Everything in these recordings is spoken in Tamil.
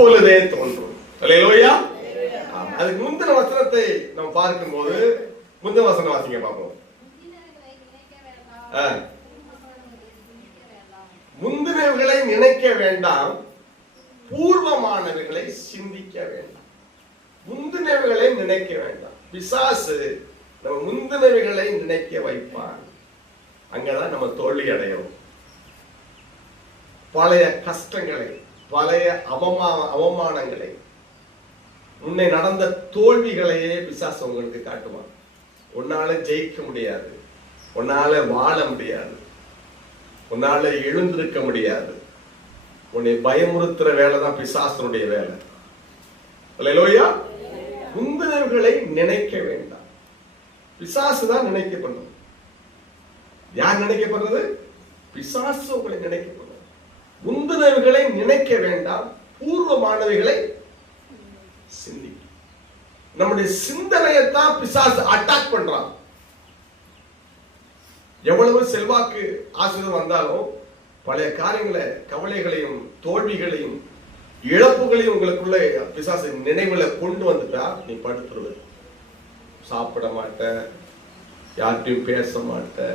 இப்பொழுதே தோன்றும். அல்லேலூயா. அதுக்கு முந்தின வசனத்தை நாம் பார்க்கும்போது, முந்தின வசனம் வாசிங்க பார்ப்போம். முந்தினவைகளை நினைக்க வேண்டாம், பூர்வமானவைகளை சிந்திக்க வேண்டாம். முந்தினவைகளை நினைக்க வேண்டாம். பிசாசு நம்ம முந்தினவைகளை நினைக்க வைப்பான். அங்கதான் நம்ம தோல்வி அடையும். பழைய கஷ்டங்களை, பழைய அவமானங்களை, முன்னே நடந்த தோல்விகளையே பிசாசு உங்களுக்கு காட்டுவான். உன்னால ஜெயிக்க முடியாது, உன்னால வாழ முடியாது, உன்னால எழுந்திருக்க முடியாது. உன்னை பயமுறுத்துற வேலை தான் பிசாசனுடைய வேலை. அல்லேலூயா. முந்தினவர்களை நினைக்க வேண்டாம். பிசாசு தான் நினைக்கப்படுறது. யார் நினைக்கப்படுறது? பிசாசு உங்களை நினைக்கப்படுறது. முந்தினவர்களை நினைக்க வேண்டாம், பூர்வமானவைகளை சிந்திக்க. நம்முடைய சிந்தனையைத்தான் பிசாசு அட்டாக் பண்றான். எவ்வளவு செல்வாக்கு ஆசிரியர் வந்தாலும் பழைய காரியங்களை, கவலைகளையும் தோல்விகளையும் இழப்புகளையும் உங்களுக்குள்ள பிசாசு நினைவுல கொண்டு வந்துட்டா நீ படுத்துருவ. சாப்பிட மாட்ட, யார்கிட்டையும் பேச மாட்ட,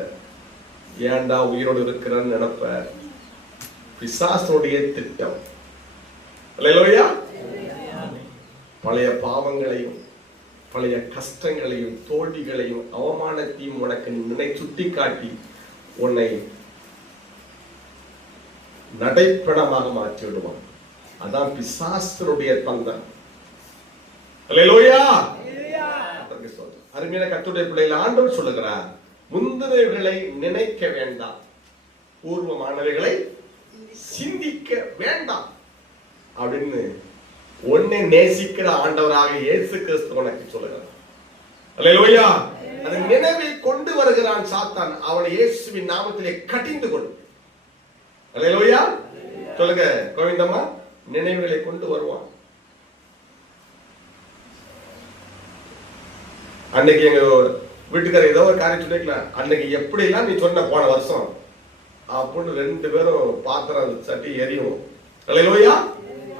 ஏண்டா உயிரோடு இருக்கிறன்னு நினைப்ப. பிசாசுடைய திட்டம். அல்லேலூயா. பழைய பாவங்களையும் பழைய கஷ்டங்களையும் தோல்விகளையும் அவமானத்தையும் உனக்கு சுட்டி காட்டி உன்னை நடைப்படமாக மாற்றி விடுவான். அதான் பிசாசுடைய தந்திரம். அல்லேலூயா. அருமையான கர்த்தருடைய பிள்ளைகளை ஆண்டவர் சொல்லுகிறார், முந்தினவைகளை நினைக்க வேண்டாம், பூர்வமானவைகளை சிந்திக்க வேண்டாம் அப்படின்னு உன்னை நேசிக்கிற ஆண்டவராக இயேசு கிறிஸ்து உனக்கு சொல்லுகிறார். அல்லேலூயா. அது நினைவை கொண்டு வருகிறான் சாத்தான். அவனை இயேசுவின் நாமத்திலே கடிந்து கொள். அல்லேலூயா. சொல்லுங்க கோவிந்தம்மா. நினைவுகளை கொண்டு வருவான். அன்னைக்கு எங்க வீட்டுக்காரர் ஏதோ ஒரு காரியம் சொல்லிக்கலாம், அன்னைக்கு எப்படி எல்லாம் நீ சொன்ன போன வருஷம் அப்படின்னு 2 பேரும் பாத்திரம் சட்டி எரியும். அல்லேலூயா.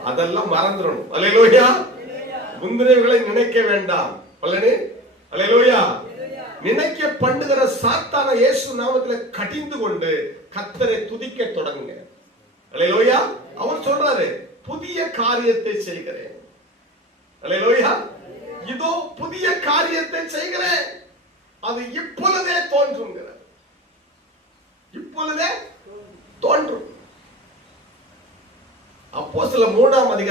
அதெல்லாம் மறந்துடணும். அல்லேலூயா. முந்தினவைகளை நினைக்க வேண்டாம். அல்லேலூயா. நினைக்க பண்ணுகிற சாத்தான இயேசு நாமத்திலே கடிந்து கொண்டு கர்த்தரை துதிக்க தொடங்குங்க. அல்லேலூயா. அவர் சொல்றாரு, புதிய காரியத்தை செய்கிறேன். அல்லேலூயா. இதோ புதிய காரியத்தை செய்கிறேன், அது இப்பொழுதே தோன்றுங்கிறார். இப்பொழுதே தோன்றும். அப்போஸ்தலர் 3ஆம் அதிகாரம்